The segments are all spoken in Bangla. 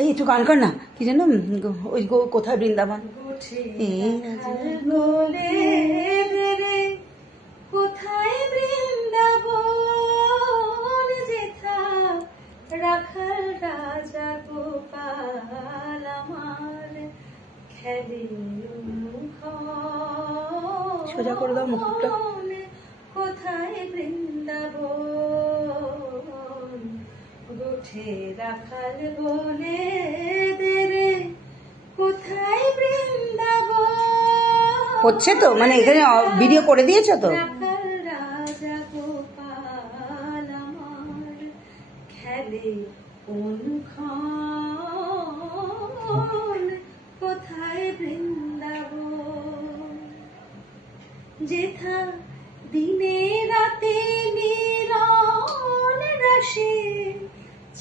এই একটু গান কর না, কি যেন ওই কোথায় বৃন্দাবন। কোথায় বৃন্দাবন যেথা রাখাল রাজা গোপাল আমার খেলে সোজা করে দাও মুখটা। কোথায় বৃন্দাবন গোঠে রাখাল বলে দেরে কোথায় বৃন্দাবন হচ্ছে তো, মানে এখানে ভিডিও করে দিয়েছো তো। রাখাল রাজা গোপাল আমার খেলে কোনক্ষণ কোথায় বৃন্দাবন যেথা দিনে রাতে মিলন রাশে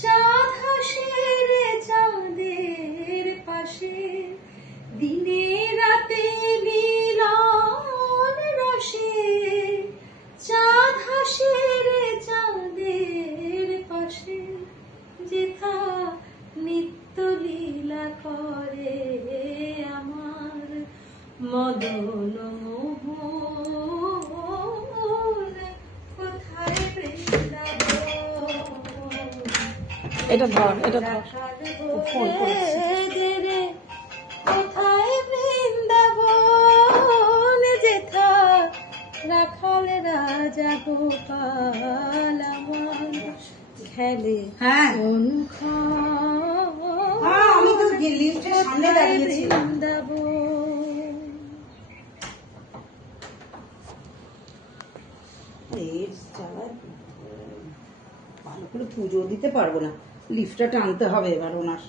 চাঁদ হাসে রে চাঁদের পাশে দিনে রাতে মিলন রাশে চাঁদ হাসে রে চাঁদের পাশে যেথা নিত্য লীলা করে আমার মদন মোহন কোথায় বৃন্দাবন এটা ধর, এটা ধর, ফোন করেছি। কোথায় বৃন্দাবন যেথা রাখাল রাজা গোপাল আমার খেলে হ্যাঁ কোনক্ষণ আমি তো লিফটের সামনে দাঁড়িয়েছিলাম। বৃন্দাবন এর জ্বালায় ভালো করে পুজো দিতে পারবো না, লিফটটা টানতে হবে এবার ওনার।